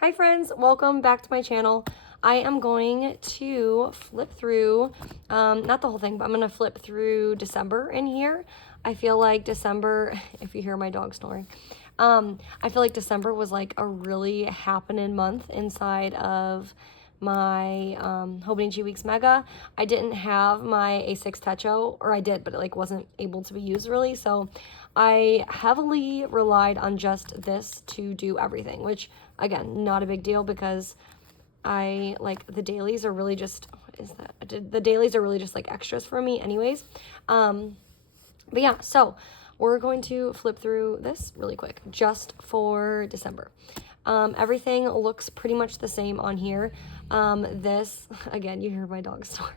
Hi friends, welcome back to my channel. I am going to flip through, not the whole thing, but I'm going to flip through December in here. I feel like December, if you hear my dog snoring, I feel like December was like a really happening month inside of my Hobonichi Weeks Mega. I didn't have my A6 techo, or I did, but it like wasn't able to be used really, so I heavily relied on just this to do everything, which again, not a big deal because I like the dailies are really just, what is that? The dailies are really just like extras for me anyways. But yeah, so we're going to flip through this really quick just for December. Everything looks pretty much the same on here. This, again, you hear my dog snore.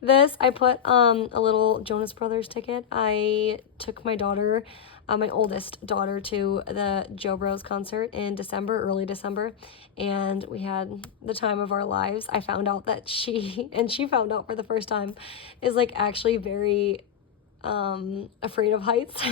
This, I put a little Jonas Brothers ticket. I took my daughter, my oldest daughter, to the Joe Bros concert in December, early December, and we had the time of our lives. I found out that she found out for the first time, is like actually very afraid of heights.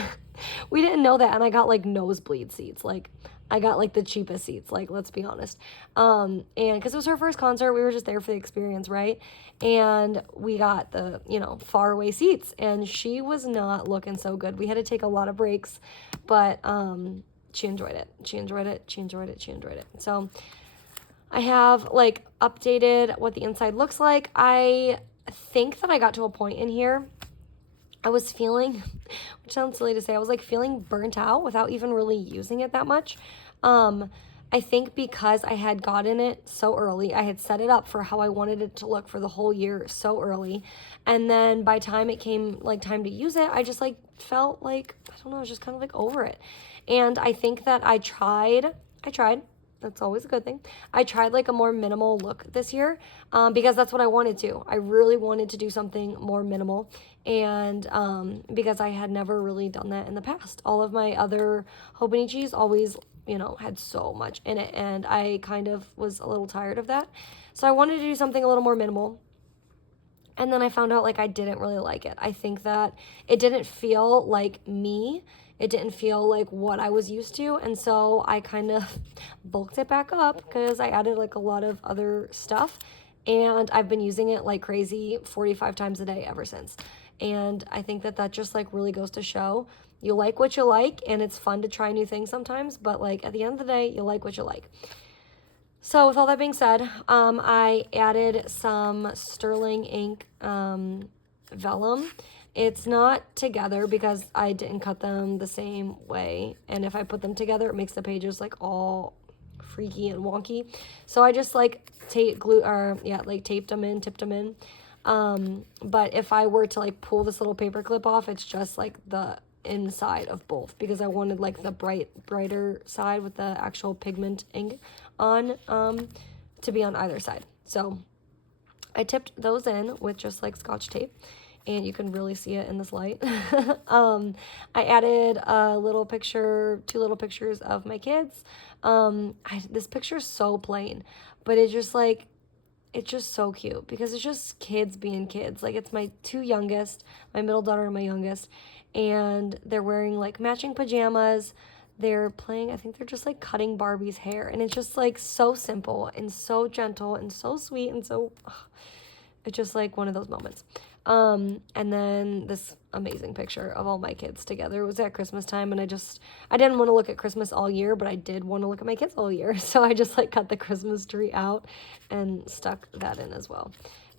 We didn't know that, and I got like nosebleed seats. Like I got like the cheapest seats, like let's be honest. And because it was her first concert, we were just there for the experience, right? And we got the, far away seats, and she was not looking so good. We had to take a lot of breaks, but she enjoyed it. She enjoyed it. She enjoyed it. She enjoyed it. So I have like updated what the inside looks like. I think that I got to a point in here I was feeling, which sounds silly to say, I was like feeling burnt out without even really using it that much. I think because I had gotten it so early, I had set it up for how I wanted it to look for the whole year so early. And then by time it came like time to use it, I just like felt like, I don't know, I was just kind of like over it. And I think that I tried. That's always a good thing. I tried like a more minimal look this year because that's what I wanted to. I really wanted to do something more minimal, and because I had never really done that in the past. All of my other Hobonichis always, had so much in it, and I kind of was a little tired of that. So I wanted to do something a little more minimal. And then I found out like I didn't really like it. I think that it didn't feel like me. It didn't feel like what I was used to. And so I kind of bulked it back up because I added like a lot of other stuff. And I've been using it like crazy 45 times a day ever since. And I think that that just like really goes to show you like what you like, and it's fun to try new things sometimes. But like at the end of the day, you like what you like. So with all that being said, I added some sterling ink vellum. It's not together because I didn't cut them the same way, and if I put them together, it makes the pages like all freaky and wonky. So I just like taped them in, tipped them in. But if I were to like pull this little paper clip off, it's just like the inside of both, because I wanted like the brighter side with the actual pigment ink on to be on either side. So I tipped those in with just like Scotch tape, and you can really see it in this light. I added a little picture, 2 little pictures of my kids. This picture is so plain, but it's just so cute because it's just kids being kids. Like it's my 2 youngest, my middle daughter and my youngest, and they're wearing like matching pajamas. They're playing, I think they're just like cutting Barbie's hair, and it's just like so simple and so gentle and so sweet, and so it's just like one of those moments. And then this amazing picture of all my kids together. It was at Christmas time, and I didn't want to look at Christmas all year, but I did want to look at my kids all year. So I just like cut the Christmas tree out and stuck that in as well.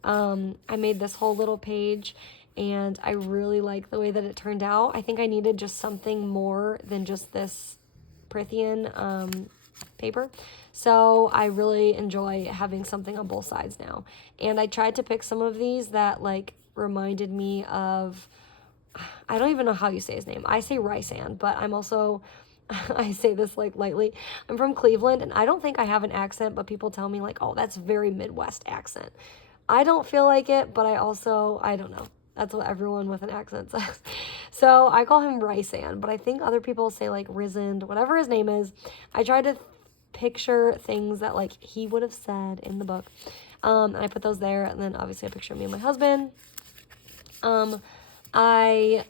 I made this whole little page, and I really like the way that it turned out. I think I needed just something more than just this Prithian paper. So I really enjoy having something on both sides now. And I tried to pick some of these that like reminded me of, I don't even know how you say his name. I say Rysan, but I'm also, I say this like lightly. I'm from Cleveland, and I don't think I have an accent, but people tell me like, oh, that's very Midwest accent. I don't feel like it, but I don't know. That's what everyone with an accent says. So I call him Rysan, but I think other people say like Rizend, whatever his name is. I tried to picture things that like he would have said in the book. And I put those there, and then obviously a picture of me and my husband. I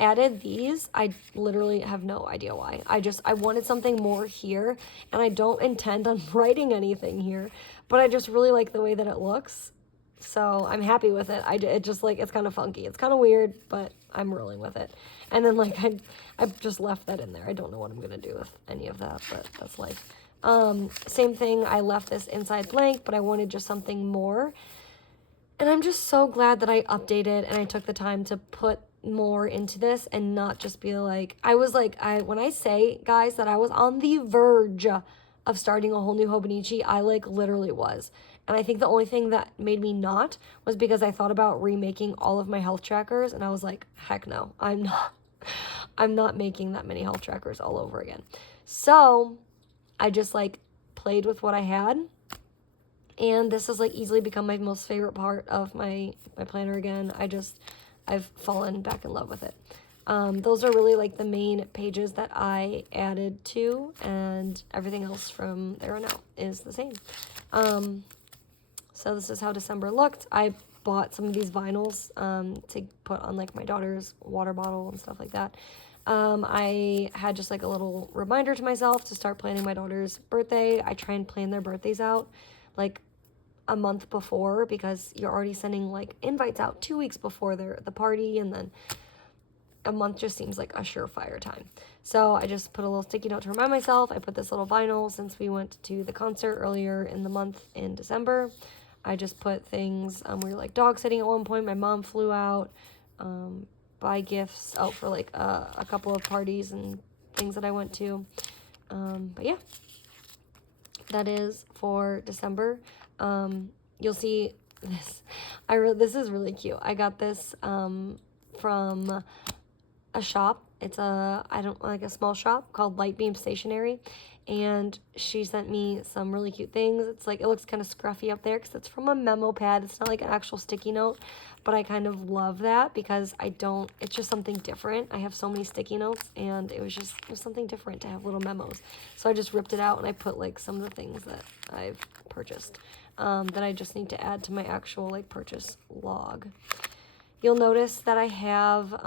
added these. I literally have no idea why. I wanted something more here, and I don't intend on writing anything here, but I just really like the way that it looks. So I'm happy with it. It just like, it's kind of funky. It's kind of weird, but I'm rolling with it. And then like, I just left that in there. I don't know what I'm going to do with any of that, but that's life. Same thing. I left this inside blank, but I wanted just something more. And I'm just so glad that I updated and I took the time to put more into this and not just be like, when I say, guys, that I was on the verge of starting a whole new Hobonichi, I like literally was. And I think the only thing that made me not was because I thought about remaking all of my health trackers, and I was like, heck no, I'm not making that many health trackers all over again. So I just like played with what I had. And this has like easily become my most favorite part of my planner again. I've fallen back in love with it. Those are really like the main pages that I added to, and everything else from there on out is the same. So this is how December looked. I bought some of these vinyls to put on like my daughter's water bottle and stuff like that. I had just like a little reminder to myself to start planning my daughter's birthday. I try and plan their birthdays out like a month before, because you're already sending like invites out 2 weeks before the party, and then a month just seems like a surefire time. So I just put a little sticky note to remind myself. I put this little vinyl since we went to the concert earlier in the month in December. I just put things, we were like dog sitting at one point. My mom flew out, buy gifts out for like a couple of parties and things that I went to. But yeah, that is for December. You'll see this. This is really cute. I got this from a shop. It's a small shop called Light Beam Stationery, and she sent me some really cute things. It's like, it looks kind of scruffy up there because it's from a memo pad. It's not like an actual sticky note, but I kind of love that because it's just something different. I have so many sticky notes, and it was something different to have little memos. So I just ripped it out and I put like some of the things that I've purchased that I just need to add to my actual like purchase log. You'll notice that I have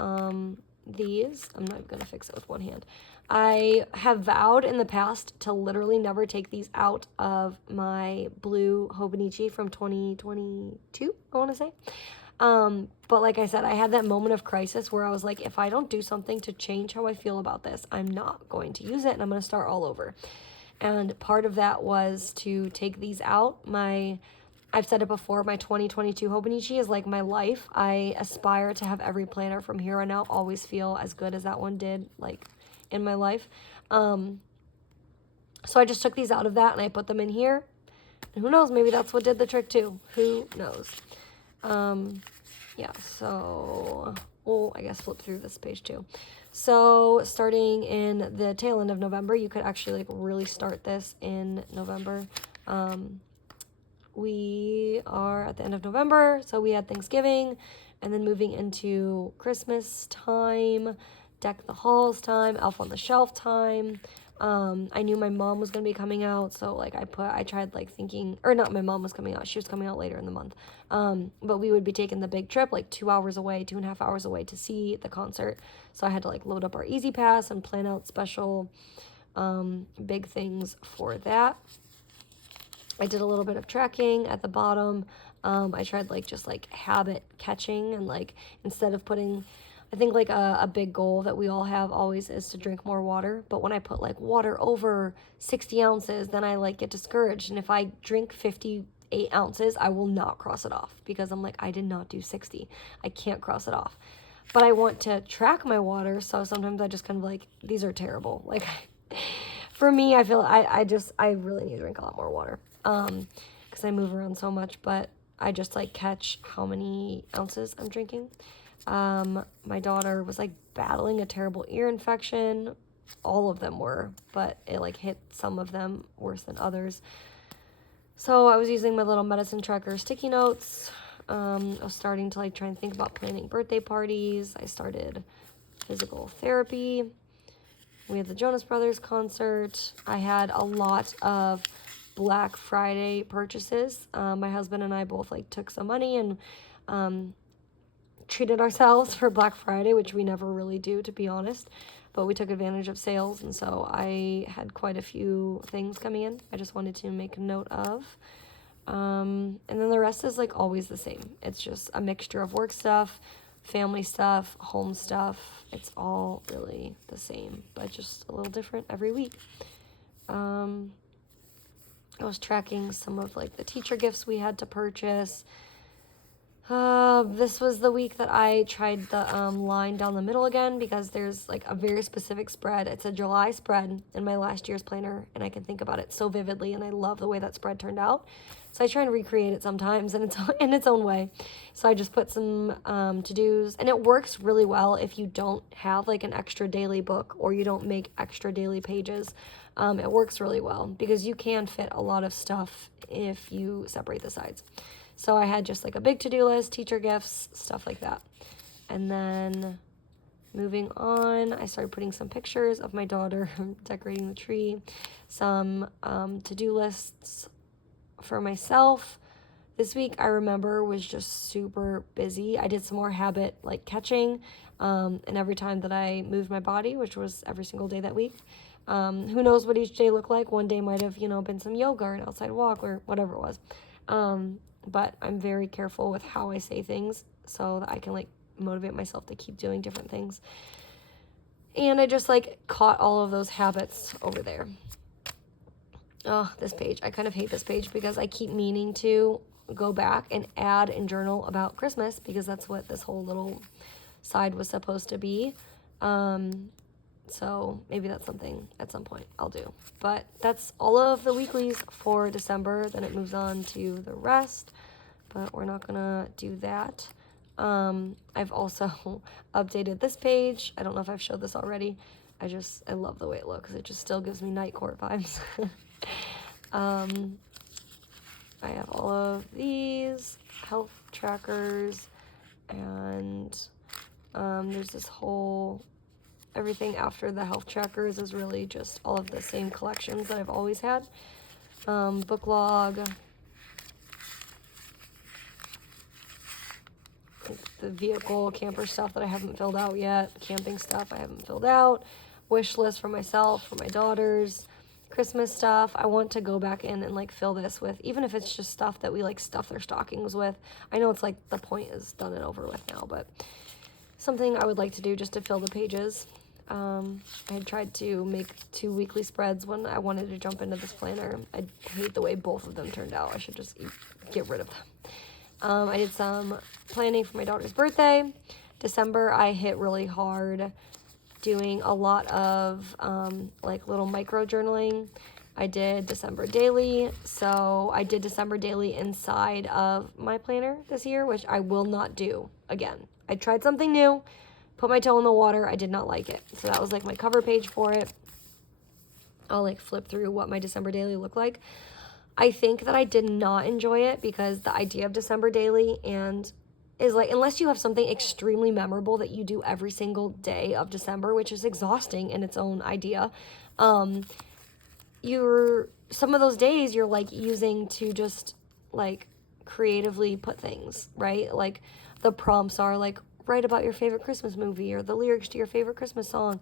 these. I'm not going to fix it with one hand. I have vowed in the past to literally never take these out of my blue Hobonichi from 2022, I want to say. But like I said, I had that moment of crisis where I was like, if I don't do something to change how I feel about this, I'm not going to use it, and I'm going to start all over. And part of that was to take these out. I've said it before, my 2022 Hobonichi is like my life. I aspire to have every planner from here on out always feel as good as that one did, like, in my life. So I just took these out of that and I put them in here. And who knows, maybe that's what did the trick too. Who knows? Yeah, so I guess flip through this page too. So starting in the tail end of November, you could actually like really start this in November. We are at the end of November, so we had Thanksgiving, and then moving into Christmas time, Deck the Halls time, Elf on the Shelf time. I knew my mom was going to be coming out, so like I tried like thinking, or not, my mom was coming out, she was coming out later in the month. But we would be taking the big trip, like 2 hours away, 2.5 hours away to see the concert. So I had to like load up our Easy Pass and plan out special big things for that. I did a little bit of tracking at the bottom. I tried like just like habit catching, and like instead of putting, I think like a big goal that we all have always is to drink more water. But when I put like water over 60 ounces, then I like get discouraged. And if I drink 58 ounces, I will not cross it off because I'm like, I did not do 60. I can't cross it off. But I want to track my water. So sometimes I just kind of like, these are terrible. Like for me, I feel I really need to drink a lot more water. Because I move around so much, but I just like catch how many ounces I'm drinking. My daughter was like battling a terrible ear infection. All of them were, but it like hit some of them worse than others. So I was using my little medicine tracker sticky notes. I was starting to like try and think about planning birthday parties. I started physical therapy. We had the Jonas Brothers concert. I had a lot of Black Friday purchases. My husband and I both like took some money and treated ourselves for Black Friday, which we never really do, to be honest. But we took advantage of sales, and so I had quite a few things coming in. I just wanted to make a note of. And then the rest is like always the same. It's just a mixture of work stuff, family stuff, home stuff. It's all really the same, but just a little different every week. I was tracking some of like the teacher gifts we had to purchase. This was the week that I tried the line down the middle again, because there's like a very specific spread. It's a July spread in my last year's planner, and I can think about it so vividly, and I love the way that spread turned out. So I try and recreate it sometimes in its own way. So I just put some to-dos, and it works really well if you don't have like an extra daily book or you don't make extra daily pages. It works really well because you can fit a lot of stuff if you separate the sides. So I had just like a big to-do list, teacher gifts, stuff like that. And then moving on, I started putting some pictures of my daughter decorating the tree, some to-do lists for myself. This week, I remember, was just super busy. I did some more habit like catching, and every time that I moved my body, which was every single day that week. Who knows what each day looked like. One day might have, been some yoga or an outside walk or whatever it was. But I'm very careful with how I say things so that I can like motivate myself to keep doing different things. And I just like caught all of those habits over there. Oh, this page. I kind of hate this page because I keep meaning to go back and add and journal about Christmas, because that's what this whole little side was supposed to be. So maybe that's something at some point I'll do. But that's all of the weeklies for December. Then it moves on to the rest, but we're not gonna do that. I've also updated this page. I don't know if I've showed this already. I love the way it looks. It just still gives me night court vibes. I have all of these health trackers, and there's this whole, everything after the health trackers is really just all of the same collections that I've always had. Book log, the vehicle camper stuff that I haven't filled out yet, camping stuff I haven't filled out, wish list for myself, for my daughters, Christmas stuff. I want to go back in and like fill this with, even if it's just stuff that we like stuff their stockings with. I know it's like the point is done and over with now, but something I would like to do just to fill the pages. I had tried to make 2 weekly spreads when I wanted to jump into this planner. I hate the way both of them turned out. I should just get rid of them. I did some planning for my daughter's birthday. December, I hit really hard doing a lot of like little micro journaling. I did December daily. So I did December daily inside of my planner this year, which I will not do again. I tried something new, put my toe in the water. I did not like it. So that was like my cover page for it. I'll like flip through what my December daily looked like. I think that I did not enjoy it because the idea of December daily and is like, unless you have something extremely memorable that you do every single day of December, which is exhausting in its own idea, some of those days you're like using to just like creatively put things, right? Like the prompts are like, write about your favorite Christmas movie or the lyrics to your favorite Christmas song.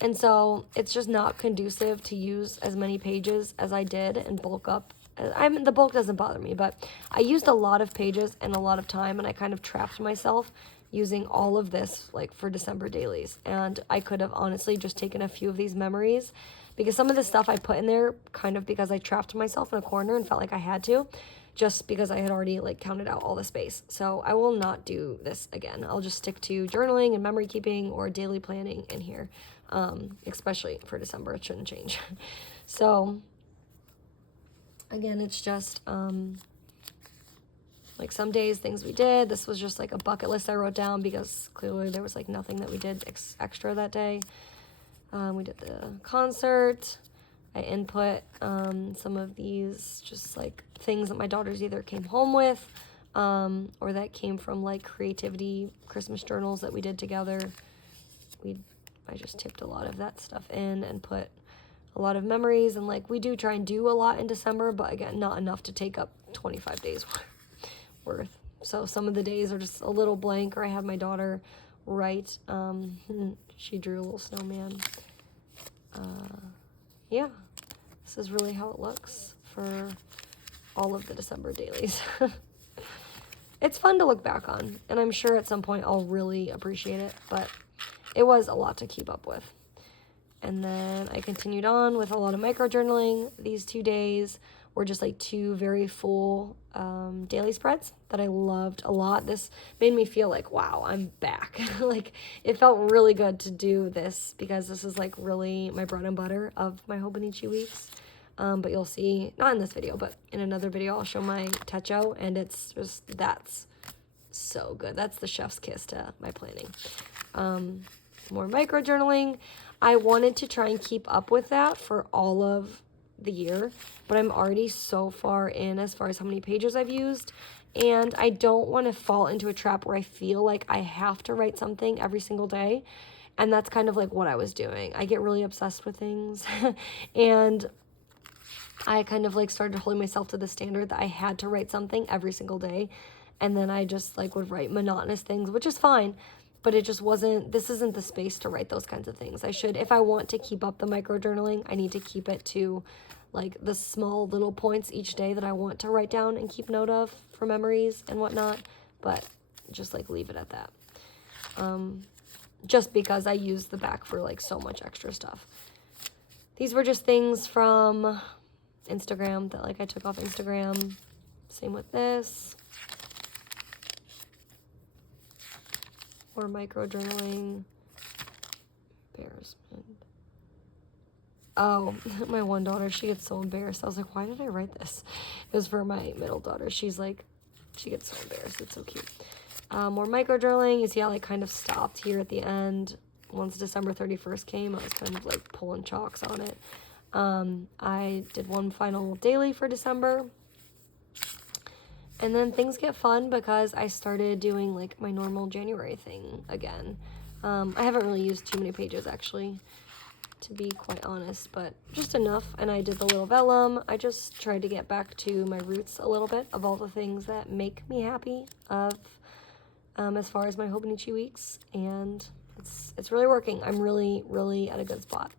And so it's just not conducive to use as many pages as I did and bulk up. The bulk doesn't bother me, but I used a lot of pages and a lot of time, and I kind of trapped myself using all of this like for December dailies. And I could have honestly just taken a few of these memories, because some of the stuff I put in there kind of because I trapped myself in a corner and felt like I had to, just because I had already like counted out all the space. So I will not do this again. I'll just stick to journaling and memory keeping or daily planning in here, especially for December. It shouldn't change. So again, it's just like some days things we did. This was just like a bucket list I wrote down because clearly there was like nothing that we did extra that day. We did the concert. I input some of these just like things that my daughters either came home with or that came from like creativity Christmas journals that we did together. I just tipped a lot of that stuff in and put a lot of memories, and like we do try and do a lot in December, but again, not enough to take up 25 days worth. So some of the days are just a little blank, or I have my daughter write. She drew a little snowman. Yeah, this is really how it looks for all of the December dailies. It's fun to look back on, and I'm sure at some point I'll really appreciate it, but it was a lot to keep up with. And then I continued on with a lot of micro journaling. These 2 days were just like 2 very full daily spreads that I loved a lot. This made me feel like, wow, I'm back. Like, it felt really good to do this because this is like really my bread and butter of my Hobonichi weeks. But you'll see, not in this video, but in another video, I'll show my techo, and it's just, that's so good. That's the chef's kiss to my planning. More micro journaling. I wanted to try and keep up with that for all of the year, but I'm already so far in as far as how many pages I've used, and I don't want to fall into a trap where I feel like I have to write something every single day, and that's kind of like what I was doing. I get really obsessed with things, and I kind of like started holding myself to the standard that I had to write something every single day, and then I just like would write monotonous things, which is fine, but it just wasn't, this isn't the space to write those kinds of things. I should, if I want to keep up the micro journaling, I need to keep it to like the small little points each day that I want to write down and keep note of for memories and whatnot, but just like leave it at that. Just because I use the back for like so much extra stuff. These were just things from Instagram that like I took off Instagram. Same with this. Or micro journaling. Embarrassment. Oh, my one daughter, she gets so embarrassed. I was like, why did I write this? It was for my middle daughter. She's like, she gets so embarrassed. It's so cute. More micro journaling. You see how I kind of stopped here at the end. Once December 31st came, I was kind of like pulling chalks on it. I did one final daily for December. And then things get fun because I started doing like my normal January thing again. I haven't really used too many pages actually, to be quite honest, but just enough. And I did the little vellum. I just tried to get back to my roots a little bit of all the things that make me happy as far as my Hobonichi weeks, and it's really working. I'm really at a good spot.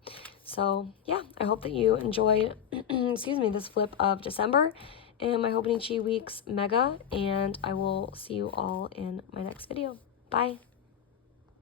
So yeah, I hope that you enjoyed excuse me, this flip of December and my Hobonichi weeks mega, and I will see you all in my next video. Bye.